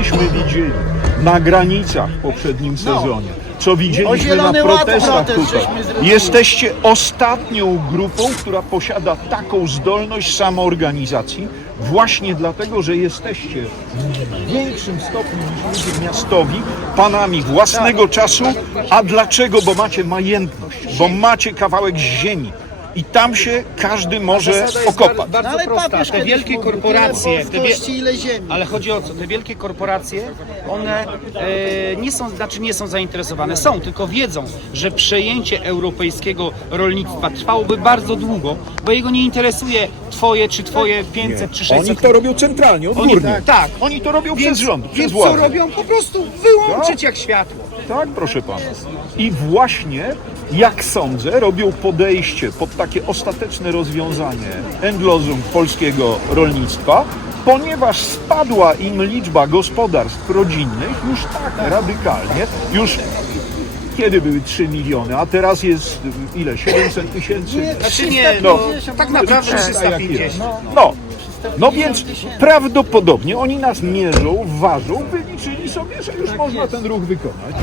myśmy widzieli na granicach w poprzednim sezonie, co widzieliśmy na protestach protest tutaj, jesteście ostatnią grupą, która posiada taką zdolność samoorganizacji, właśnie dlatego, że jesteście w większym stopniu niż ludzie miastowi panami własnego czasu. A dlaczego? Bo macie majętność, bo macie kawałek ziemi. I tam się każdy może okopać. bardzo, bardzo No ale prosta. papież Te kiedyś wielkie mówił, korporacje, tyle te wie... ile ziemi. ale chodzi o co? Te wielkie korporacje, one e, nie są, znaczy nie są zainteresowane, są, tylko wiedzą, że przejęcie europejskiego rolnictwa trwałoby bardzo długo, bo jego nie interesuje twoje, czy twoje 500, czy 600. Oni to robią centralnie, Oni, odgórnie. tak. Oni to robią przez rząd, przez więc co władzę. robią? Po prostu wyłączyć jak światło. Tak, proszę pana. I właśnie, jak sądzę, robią podejście pod takie ostateczne rozwiązanie endlozum polskiego rolnictwa, ponieważ spadła im liczba gospodarstw rodzinnych już tak radykalnie, już kiedy były 3 miliony, a teraz jest y, ile? 700 tysięcy? Znaczy nie, No. no, tak naprawdę Tak, jak 350. jest. No, no więc prawdopodobnie oni nas mierzą, ważą, wyliczyli sobie, że już można ten ruch wykonać.